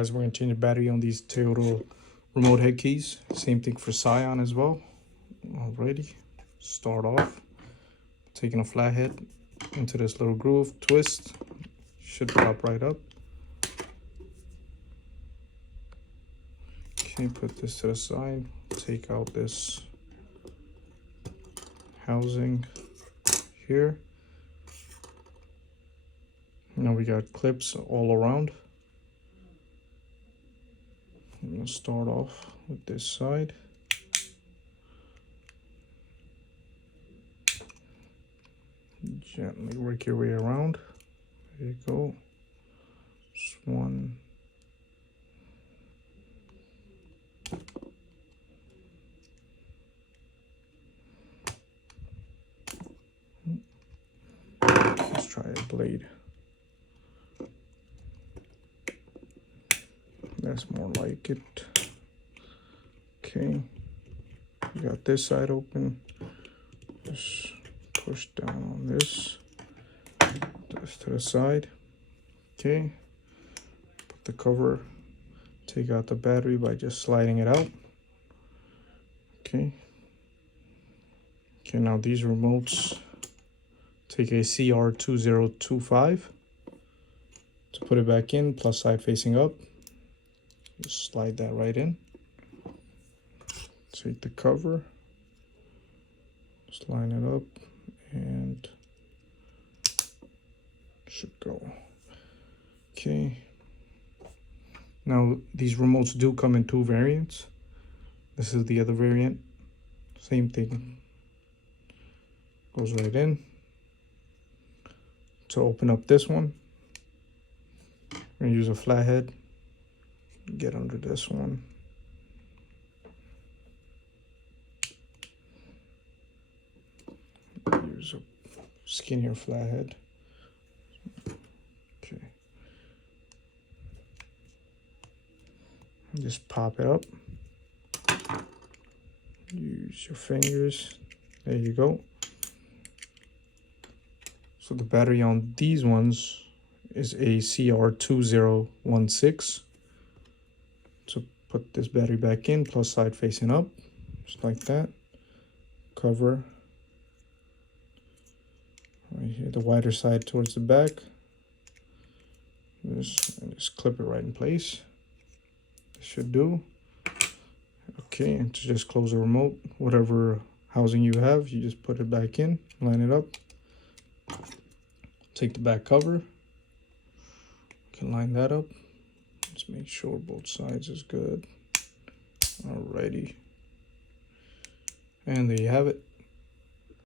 guys, we're going to change the battery on these Toyota remote head keys. Same thing for Scion as well. Alrighty, start off. Taking a flathead into this little groove, twist, should pop right up. Okay, put this to the side. Take out this housing here. Now we got clips all around. I'm gonna start off with this side. Gently work your way around. There you go. Just one. Let's try a blade. That's more like it. Okay. You got this side open. Just push down on this to the side. Okay, put the cover, take out the battery by just sliding it out. Okay, now these remotes, take a CR2025 to put it back in, plus side facing up. Just slide that right in. Take the cover, just line it up, and should go. Okay, now these remotes do come in two variants. This is the other variant, same thing, goes right in. To open up this one, I'm gonna use a flathead, get under this one. Use a skinnier flathead. Okay. Just pop it up. Use your fingers. There you go. So the battery on these ones is a CR2016. So put this battery back in, plus side facing up, just like that. Cover. Right here, the wider side towards the back. Just clip it right in place. This should do. Okay, and to just close the remote, whatever housing you have, you just put it back in, line it up. Take the back cover. You can line that up. Let's make sure both sides is good. Alrighty. And there you have it.